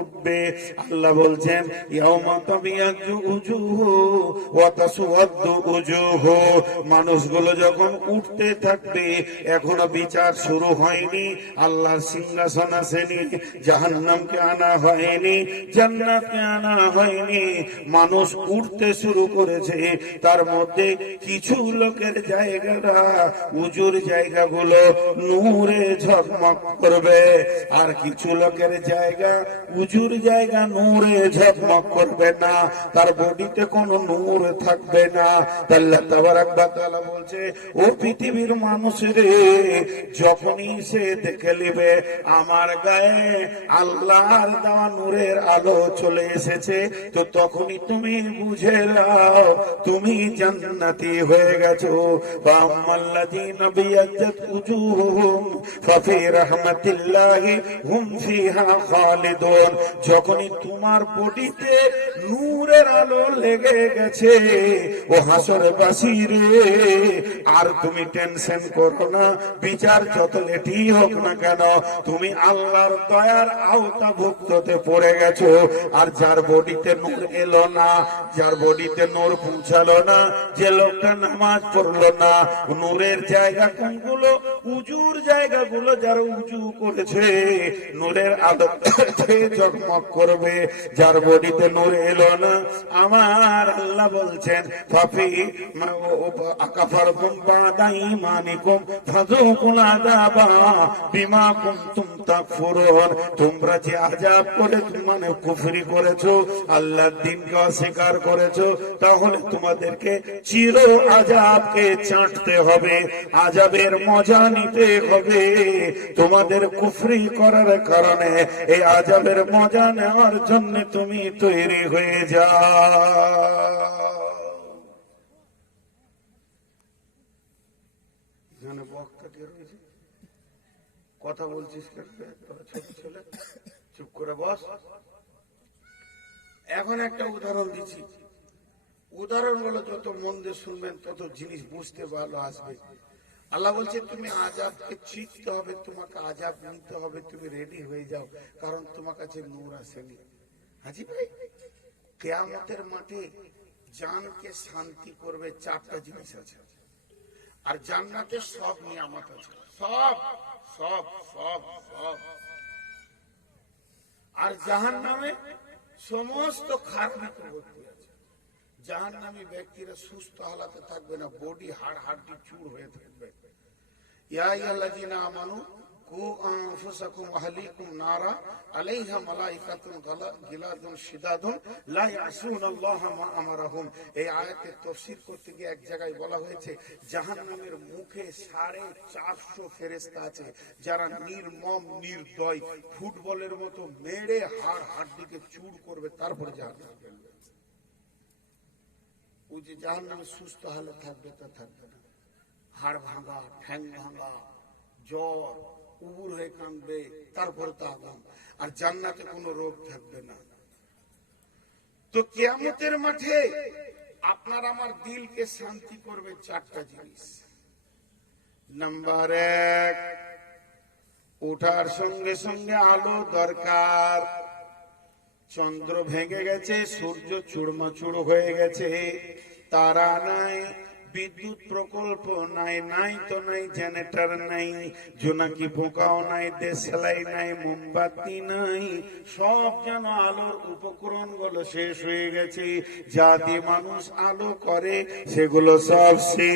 উঠবে। আল্লাহ বলছেন মানুষগুলো যখন উঠতে থাকবে, এখনও বিচার শুরু হয়নি, আল্লাহর সিংহাসন আসেনি, জাহান্নামকে আনা হয়নি, জান্নাতকে আনা হয়নি। মানুষ উঠতে শুরু করেছে, তার মধ্যে কিছু লোকের জায়গাটা, উজুর জায়গাগুলো নূরে ঝকমক করবে। আর কিছু লোকের জায়গা উজুর জায়গা নূরে ঝকমক করবে না, তার বডিতে কোনো নূর থাকবে না। আল্লাহ তাবারাক ওয়া বলছে, ও পৃথিবীর মানুষের, যখনই সে দেখে নিবে, আমার গায়ে আল্লাহর দেওয়া নূরের আলো চলে এসেছে, তো তখনই তুমি বুঝে নাও, তুমি জান্নাতি হয়ে গেছো। ফামাল্লাযীনা বিয়াজ্জাত উজুহুম ফাফি রাহমাতিল্লাহি হুম ফিহা খালিদুন। যখনই তোমার বডিতে নূরের আলো লেগে গেছে, ও হাসর বাসিরে আর তুমি টেনশন করো না, বিচার যত লেটি হোক না কেন, তুমি আল্লাহর দয়ার আওতা ভুক্ততে পড়ে গেছো, আর যার বডিতে নূর এলো না, যার বডিতে নূর পৌঁছালো না, যে লোকটা নামাজ পড়ল না, নূরের জায়গা কোনগুলো? উজুর জায়গাগুলো যারা উজু করেছে, নূরের আলো ঝকমক করবে, যার বডিতে নূর এলো না। আমার আল্লাহ বলছেন, ফাফি আকাফার তুম বাদাই মানিকুম ফাজুকুল আযাবা বিমা কুনতুম তাকফুরুন তোমরা যে আযাব করে মানে কুফরি করেছ, আল্লাহর দিনকে অস্বীকার করেছ, তাহলে তোমাদেরকে চির আযাবকে চাটতে হবে, আযাবের মজা নিতে হবে। তোমাদের কুফরি করার কারণে এই আযাবের মজা নেওয়ার জন্য তুমি তৈরি হয়ে এখানে বক্তা কে রয়েছে কথা বলছিস ছেলে, চুপ করে বস। এখন একটা উদাহরণ দিচ্ছি। উদাহরণগুলো যত মন দিয়ে শুনবেন, তত জিনিস বুঝতে ভালো আসবে। আল্লাহ বলছে, তুমি আজাবকে চিনতে হবে, তোমাকে আজাব নিতে হবে, তুমি রেডি হয়ে যাও, কারণ তোমার কাছে নূর আসেনি। হাজি ভাই, কেয়ামতের মাঠে জানকে শান্তি করবে চারটা জিনিস আছে। আর জান্নাতে সব নিয়ামত আছে। সব সব সব সব। আর জাহান নামে সমস্ত খারাপ জাহান নামী ব্যক্তিরা সুস্থ হালাতে থাকবে না, বডি হাড় হাড়টি চুর হয়ে থাকবে। ইয়া আইয়াল্লাযীনা আমানু এই আয়াতের করতে গিয়ে এক জায়গায় বলা হয়েছে মুখে সাড়ে চারশো আছে, যারা নির্মম, নির্দয়, ফুটবলের মতো মেরে হাড় হাড্ডিকে চুর করবে, তারপরে জাহান্নামে ও যে জাহান্নামে সুস্থ হালে থাকবে, তা থাকবে না। হাড় ভাঙা, ঠ্যাং ভাঙা, জ্বর উবুর হয়ে কাঁদবে, তারপরে তো আগাম। আর জান্নাতে কোনো রোগ থাকবে না। তো কেয়ামতের মাঠে আপনার আমার দিলকে শান্তি করবে চারটা জিনিস। নাম্বার এক, ওঠার সঙ্গে সঙ্গে আলো দরকার। চন্দ্র ভেঙে গেছে, সূর্য চূড়মাচূড় হয়ে গেছে, তারা নাই। বিদ্যুৎ প্রকল্প নাই নাই তো নাই, জেনারেটর নাই, জোনাকি পোকাও নাই, দেশলাই নাই, মোমবাতি নাই, সব যেন আলোর উপকরণগুলো শেষ হয়ে গেছে। যা দিয়ে মানুষ আলো করে, সেগুলো সব শেষ।